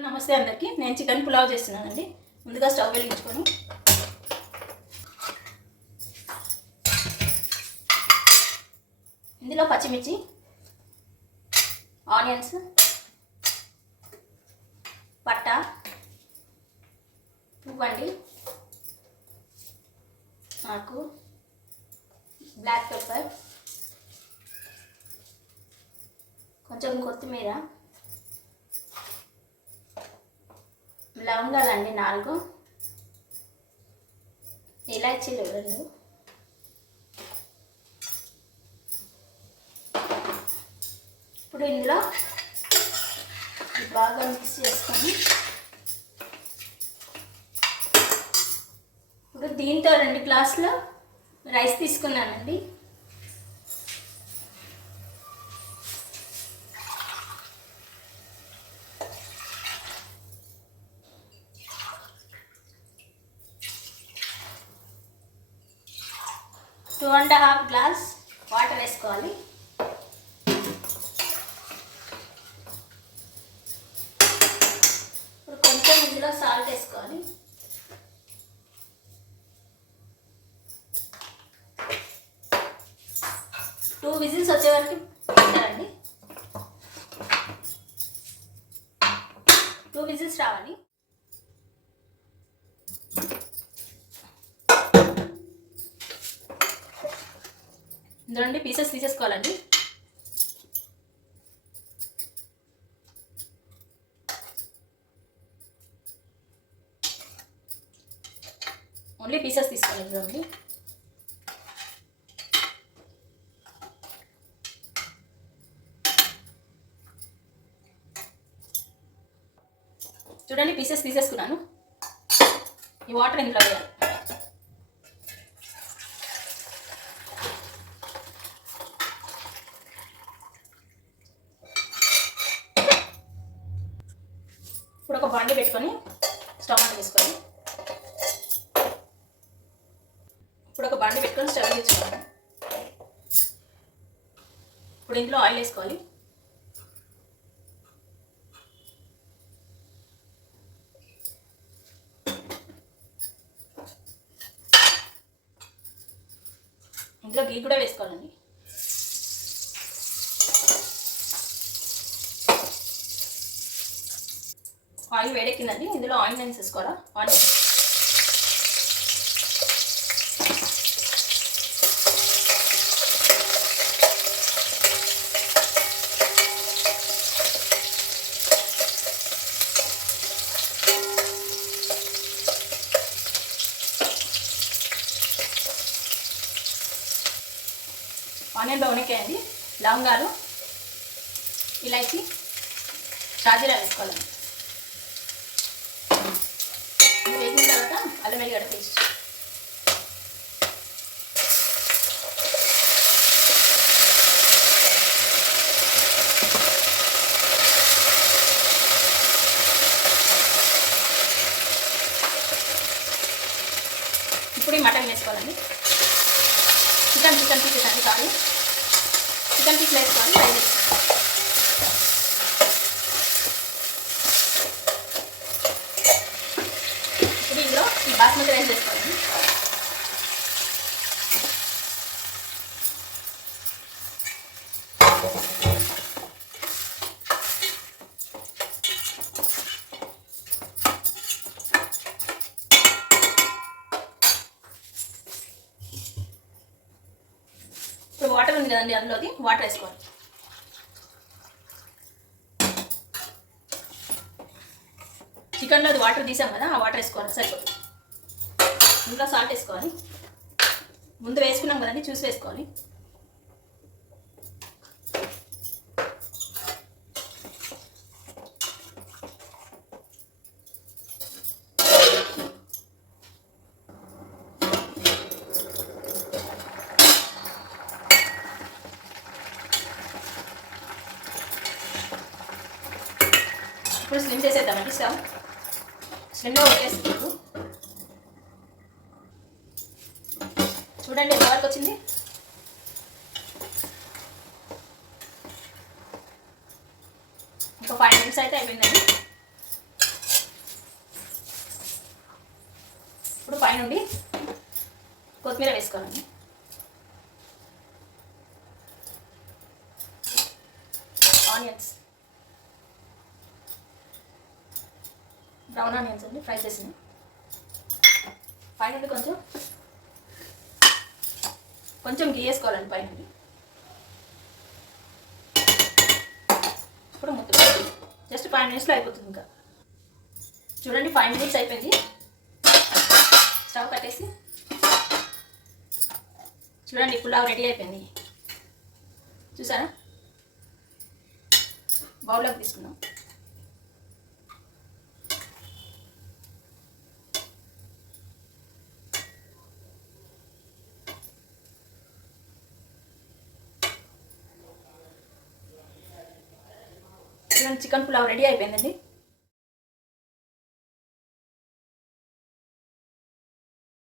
నమస్తే అందరికీ. నేను చికెన్ పులావ్ చేస్తున్నానండి. ముందుగా స్టవ్ వెలిగించుకొని ఇందులో పచ్చిమిర్చి, ఆనియన్స్, పట్ట, పువ్వండి, ఆకు, బ్లాక్ పెప్పర్, కొంచెం కొత్తిమీర, లవంగాలండి 4, ఇలాచీలు 2. ఇప్పుడు ఇందులో బాగా మిక్స్ చేసుకొని ఇప్పుడు దీంతో 2 గ్లాసుల రైస్ తీసుకున్నానండి. Two and half glass water వేసుకోవాలి. ఇప్పుడు కొంచెం ఇందులో సాల్ట్ వేసుకోవాలి. టూ విజిల్స్ వచ్చే వరకు పెట్టాలండి. 2 విజిల్స్ రావాలి. ఇందులో నుండి పీసెస్ తీసేసుకోవాలండి. ఓన్లీ పీసెస్ తీసుకోవాలి ఇందులో నుండి. చూడండి, పీసెస్ తీసేసుకున్నాను. ఈ వాటర్ ఇందులో వేయాలి. ఇప్పుడు ఒక బాండి పెట్టుకొని స్టవ్ ఆన్ చేసుకోవాలి. ఇప్పుడు ఇందులో ఆయిల్ వేసుకోవాలి. ఇందులో గీ కూడా వేసుకోవాలండి. ఆయిల్ వేడెక్కిందండి. ఇందులో ఆనియన్స్ వేసుకోవాలా. ఆనియన్స్ ఆనియన్ బ్రౌన్ ఎక్కాయండి. లవంగాలు, ఇలాచి, షాజీరా వేసుకోవాలండి. వేసిన తర్వాత అల్లం వెల్లిగడ్డ పేస్ట్, ఇప్పుడు ఈ మటన్ వేసుకోవాలండి. చికెన్ పీసెస్ అండి. కాదు, చికెన్ పీస్ వేసుకోవాలి. ఫ్రై చేసుకోవాలి. ఇప్పుడు ఇందులో ఈ బాస్మతి రైస్ వేసుకోవాలండి. ఇప్పుడు వాటర్ ఉంది కదండి, అందులోది వాటర్ వేసుకోవాలి. చికెన్లోది వాటర్ తీసాం కదా, ఆ వాటర్ వేసుకోవాలి. సరిపోతుంది. ఇందులో సాల్ట్ వేసుకోవాలి. ముందు వేసుకున్నాం కదండి, చూసి వేసుకోవాలి. ఇప్పుడు స్లిమ్ చేసేద్దామండి. స్టవ్ స్లిమ్లో పెట్టేసుకుంటూ చూడండి ఎంతవరకు వచ్చింది. ఒక 5 minutes అయితే అయిపోయిందండి. పైనుండి కొత్తిమీర వేసుకోవాలండి. ఆనియన్స్, బ్రౌన్ ఆనియన్స్ అండి, ఫ్రై చేసింది. పైనుండి కొంచెం గీ వేసుకోవాలండి పైనుండి. ఇప్పుడు మొత్తం జస్ట్ 5 మినిట్స్లో అయిపోతుంది. ఇంకా చూడండి 5 మినిట్స్ అయిపోయింది. స్టవ్ కట్టేసి చూడండి పులావ్ రెడీ అయిపోయింది. చూసారా? బౌల్లోకి తీసుకుందాం. చికెన్ పులావ్ రెడీ అయిపోయిందండి.